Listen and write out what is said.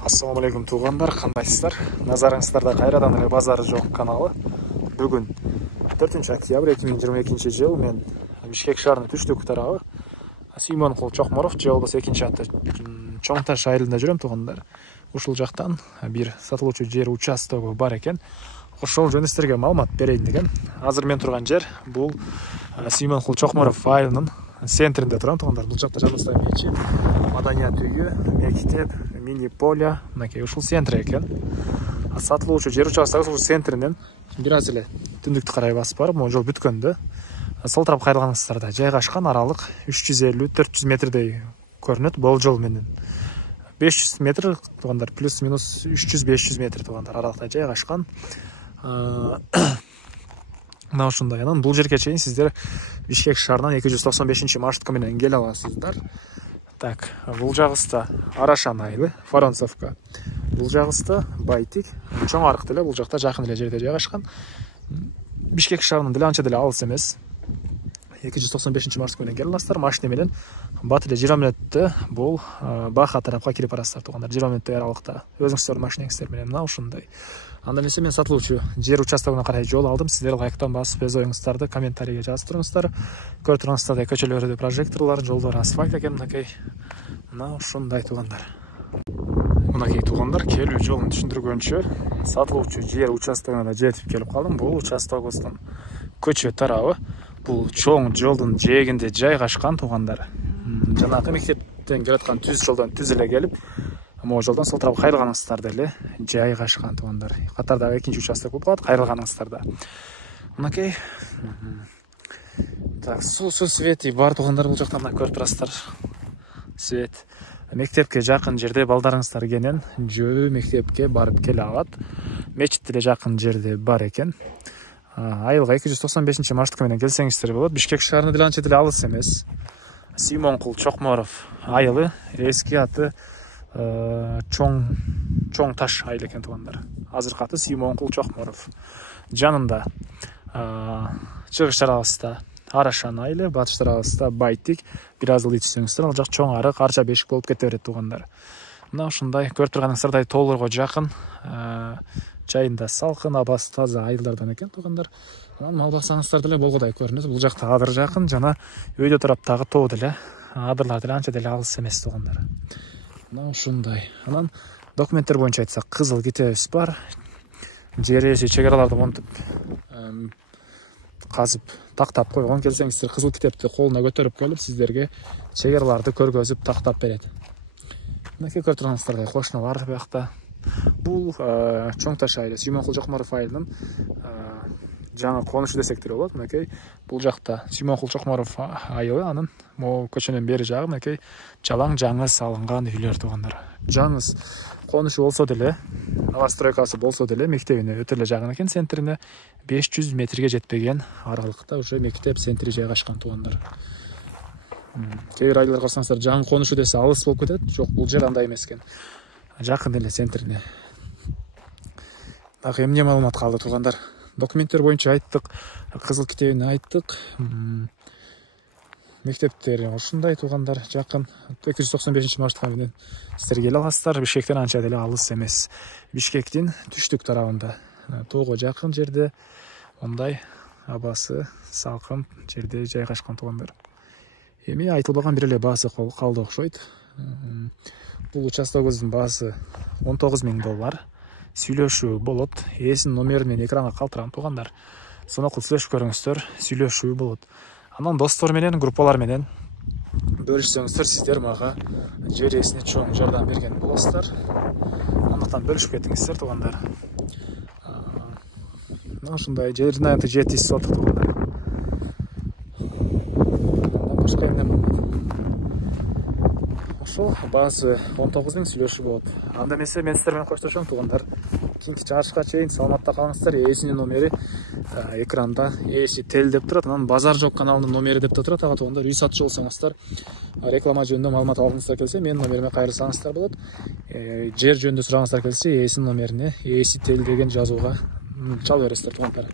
Ассалаумағалейкум туғандар, қандайсыздар? Назарыңыздарда қайрадан эле базары жоқ каналы. Бүгін 4 октябрь 2022 жыл мен Бишкек шаарынын түштүк тарабы Симонкул Чокморов же болбосо экинчи аты Чоң Таш айылында жүрөм туғандар. Ушул жактан бир сатылуучу жер участогу бар экен. Ошол жөнүндө силерге маалымат берейин деген. Азыр мен турган жер бул Симонкул Чокморов айылынын центринде турам туғандар. Бул жакта жаныбызда мечит, маданият үйү, мектеп, мини поле, мынакей ушул центр экен. Сатылуучу жер участогу ушул центринен бир аз эле түндүктү карай басып барып, могу жол бүткөндө сол тарап кайрылганыңыздарда жайгашкан аралык 350-400 метрдей көрүнөт болжол менен. 500 метр туғандар, плюс минус 300-500 метр туғандар аралыкта жайгашкан. Мына ушундай. Анан бул жерге чейин сиздер Бишкек шаарынан 295-маршрутка менен келе аласыздар. Так, бул жагыста Арашан айылы, Воронцовка. Бул жагыста Байтик, Чоң Арык деле бул жакта жакын эле жерде жайгашкан. Бишкек шаарынан деле анча деле алыс эмес. 295-маршрутка менен келе аласыздар. Машина менен бат эле 20 мүнөттө бул Баха тарапка кирип барасыздар тугандар. 20 мүнөттөй аралыкта. Өзүңүздөрдүн машинаңыздар менен мына ушундай. Анда эмесе мен сатылуучу жер участогуна карай жол алдым. Сиздер лайктан басып, өз оюңуздарды комментарийге жазып туруңуздар. Көрүп тургансыздардай көчөлөрдө прожекторлор, жолдор асфальт экен мынакей. Мына ушундай тугандар. Мынакей тугандар, келүү жолун түшүндүргөнчө сатылуучу жер участогуна жетип келип калдым. Бул участогубуздун көчө тарабы бул чоң жолдун жээгинде жайгашкан тугандар. Жанагы мектептен келаткан түз жолдон түз эле келип, могу жолдон сол тарапка кайрылганыңыздарда эле жайгашкан тугандар. Катардагы экинчи участок болуп калат кайрылганыңыздарда. Мынакей. Так, суу свети бар тугандар, бул жактан көрүп турасыздар. Свет. Мектепке жакын жерде балдарыңыздар кенен жөө мектепке барып келе алат. Мечит деле жакын жерде бар экен. Айылга 295-маршрутка менен келсеңиздер болот. Бишкек шаарына деле анча деле алыс эмес. Симонкул Чокморов айылы, эски аты Чоң Таш айылы экен тугандар. Азыркы аты Симонкул Чокморов. Жанында чыгыш тарабыбызда Арашан айылы, батыш тарабыбызда Байтик. Бир аз ылдый түшсөңүздөр, ал жак Чоң Арык, Арча Бешик болуп кете берет тугандар. Мына ушундай көрүп турганыңыздардай тоолорго жакын, жайында салкын, абасы таза айылдардан экен тугандар. Анан мал бассаңыздар деле болгодай көрүнөт. Бул жакта адыр жакын, жана өйдө тараптагы тоо деле, адырлар деле анча деле алыс эмес тугандар. Мына ушундай. Анан документтер боюнча айтсак, кызыл китебибиз бар. Жер ээси чек-араларды монтуп казып тактап койгон. Келсеңиздер кызыл китепти колуна көтөрүп келип, сиздерге чек-араларды көргөзүп тактап берет. Мынакей көрүп турганыңыздардай кошуна бар биякта. Бул Чоң Таш айылы, Симонкул Чокморов айылынын жаңы конушу десек деле болот. Мынакей бул жакта Симонкул Чокморов айылы, анын могу көчөнүн бери жагы мынакей жалаң жаңы салынган үйлөр тугандар. Жаңыз конушу болсо деле, новостройкасы болсо деле мектебине өтө эле жакын экен, центрине 500 метрге жетпеген аралыкта уже мектеп центри жайгашкан тугандар. Кээ бир айылдар карасаңыздар жаңы конушу десе алыс болуп кетет. Жок, бул жер андай эмес экен. Жакын эле центрине. Так, эмне маалымат калды тугандар? Документтер боюнча айттык, кызыл китебин айттык. Мектептери ушундай тугандар, жакын 295-маршрутка менен сиздер келе аласыздар. Бишкектен анча деле алыс эмес. Бишкектин түштүк тарабында, тоого жакын жерде, ондай абасы салкын жерде жайгашкан тугандар. Эми айтылбаган бир эле баасы калды окшойт. Бул участогубуздун баасы $19,000. Сүйлөшүү болот. Ээсинин номерин мен экранга калтырам тугандар. Сонокул сүйлөшүп көрүңүздөр, сүйлөшүү болот. Анан достор менен, группалар менен бөлүшсөңүздөр, сиздер мага жер ээсине чоң жардам берген болосуздар. Андыктан бөлүшүп кетиңиздер тугандар. Мына ушундай жердин аянты жетиз сотук тугандар. Андан башка эмне ошол баасы 19,000 сүйлөшүү болот. Анда эмесе мен сиздер менен коштошом тугандар. Кийинки чыгышка чейин саламатта калыңыздар. Ээсинин номери экранда, ээси тел деп турат. Анан базар жок каналынын номери деп турат. Ага тугандар, үй сатчы болсоңуздар, реклама жөнүндө маалымат алгыңыздар келсе, менин номериме кайрылсаңыздар болот. Жер жөнүндө сурагыңыздар келсе, ээсинин номерине ээси тел деген жазууга чалып бересиздер тугандар.